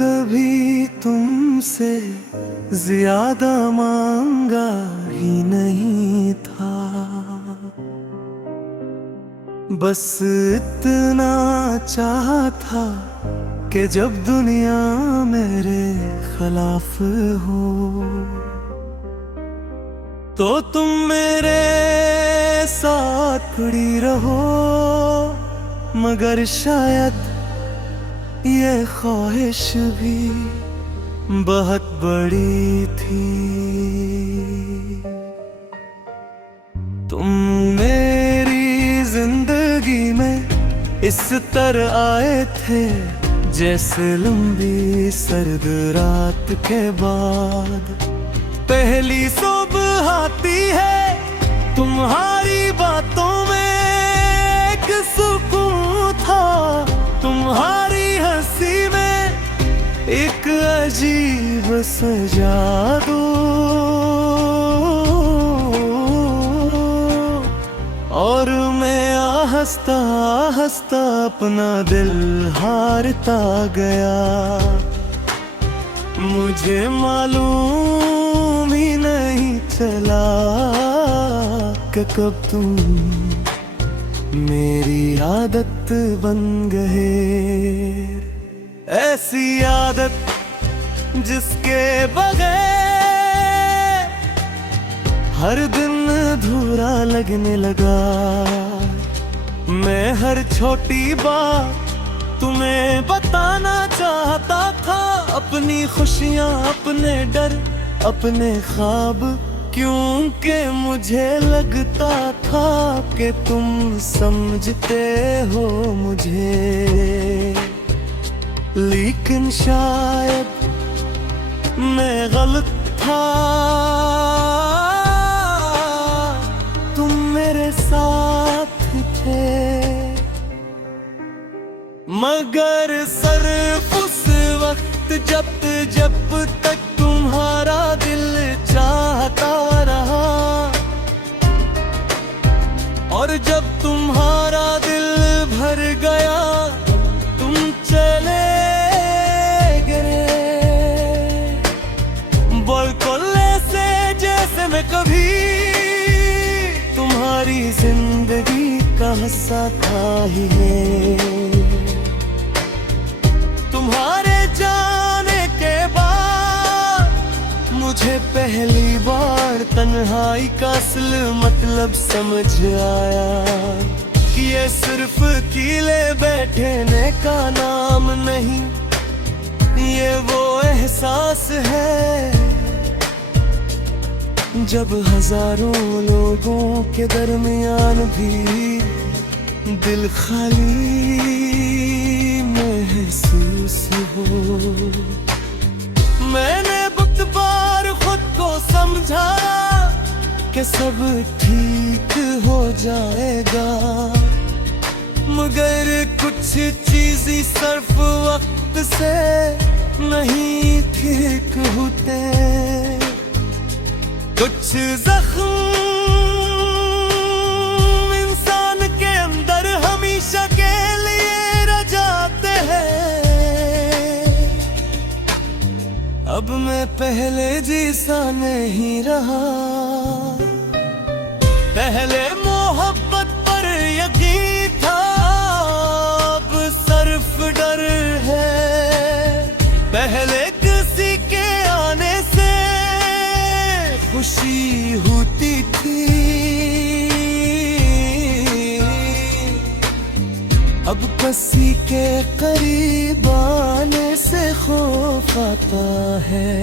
कभी तुमसे ज्यादा मांगा ही नहीं था, बस इतना चाहा था कि जब दुनिया मेरे खिलाफ हो तो तुम मेरे साथ खड़ी रहो। मगर शायद ये ख्वाहिश भी बहुत बड़ी थी। तुम मेरी जिंदगी में इस तरह आए थे जैसे लंबी सर्द रात के बाद पहली सुबह आती है। तुम्हारी बातों में एक सुकून था, तुम्हारी हंसी में एक अजीब सा जादू। और मैं हंसता हंसता अपना दिल हारता गया। मुझे मालूम ही नहीं चला कि कब तुम मेरी आदत बन गए। ऐसी आदत जिसके बगैर हर दिन अधूरा लगने लगा। मैं हर छोटी बात तुम्हें बताना चाहता था, अपनी खुशियाँ, अपने डर, अपने ख्वाब, क्योंकि मुझे लगता था कि तुम समझते हो मुझे। लेकिन शायद मैं गलत था, तुम मेरे साथ थे। मगर सिर्फ उस वक्त जब तक तुम्हारा दिल चाहता रहा, और जब तुम्हारा दिल भर गया तुम चले गए। बिल्कुल ऐसे जैसे मैं कभी तुम्हारी जिंदगी का हिस्सा था ही है। तुम्हारे जाने के बाद मुझे पहली बार तन्हाई का असल मतलब समझ आया कि ये सिर्फ अकेले बैठने का नाम नहीं, ये वो एहसास है जब हजारों लोगों के दरमियान भी दिल खाली महसूस हो। मैंने बहुत बार खुद को समझा कि सब ठीक हो जाएगा, मगर कुछ चीज़ें सिर्फ वक्त से नहीं ठीक होते। कुछ जख्म इंसान के अंदर हमेशा के लिए रह जाते हैं। अब मैं पहले जैसा नहीं रहा, पहले मोहब्बत पर यकीन था, अब सिर्फ डर है। पहले किसी के आने से खुशी होती थी, अब किसी के करीब आने से खौफ आता है।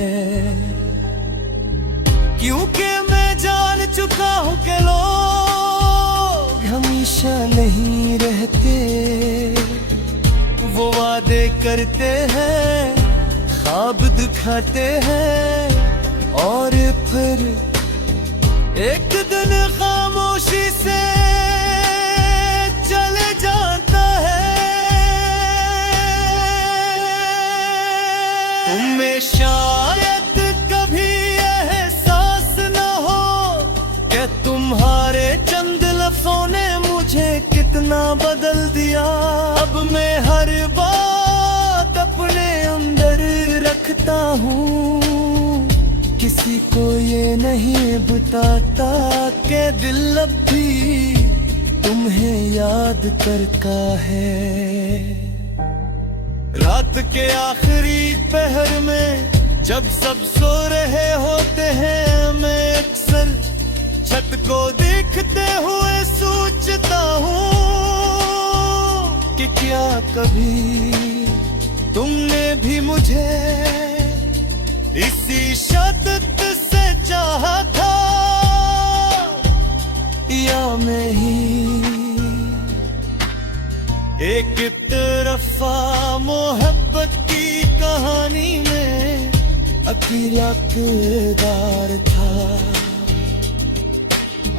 क्योंकि मैं जान चुका हूँ कि लोग हमेशा नहीं रहते, वो वादे करते हैं, ख्वाब दिखाते हैं, और फिर एक दिन खामोशी से चले जाता है। तुम्हें शायद कभी एहसास न हो कि तुम्हारे चंद लफ्जों ने मुझे कितना बदल दिया। अब मैं हर बात अपने अंदर रहता हूँ, किसी को ये नहीं बताता कि दिल अब भी तुम्हें याद करता है। रात के आखिरी पहर में जब सब सो रहे होते हैं, मैं अक्सर छत को देखते हुए सोचता हूँ कि क्या कभी तुमने भी मुझे इसी शद्दत से चाहा था, या मैं ही एक तरफा मोहब्बत की कहानी में अकेला किरदार था।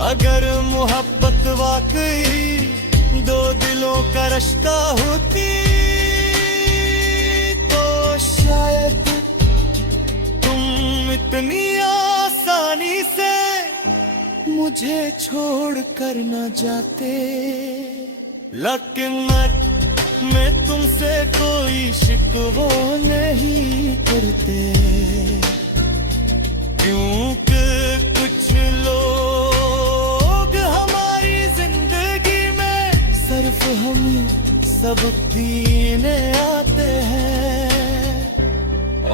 अगर मोहब्बत वाकई दो दिलों का रिश्ता होती तो शायद तुम इतनी आसानी से मुझे छोड़ कर न जाते। लेकिन मैं तुमसे कोई शिकवा नहीं करते, क्योंकि कुछ लोग हमारी जिंदगी में सिर्फ हम सब पीने आते हैं।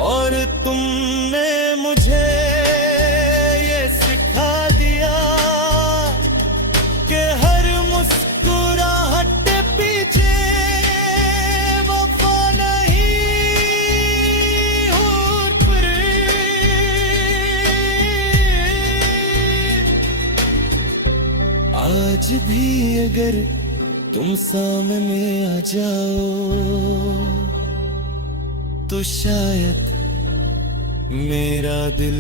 और तुमने मुझे ये सिखा दिया कि हर मुस्कुराहट पीछे वफा नहीं और फिर आज भी अगर तुम सामने आ जाओ तो शायद मेरा दिल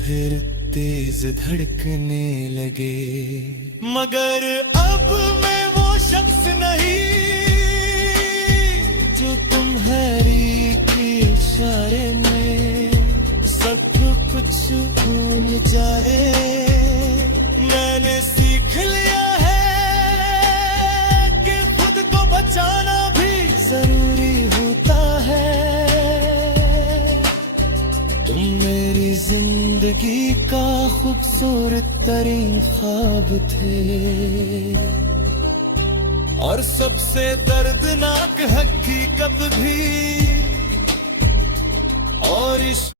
फिर तेज धड़कने लगे। मगर अब मैं वो शख्स नहीं जो तुम्हारी के इशारे में सब कुछ भूल जाए। मैंने सीख लिया है कि खुद को बचाना भी जरूरी होता है। तुम मेरी जिंदगी का खूबसूरत तरीन ख्वाब थे, और सबसे दर्दनाक हकीकत भी। और इस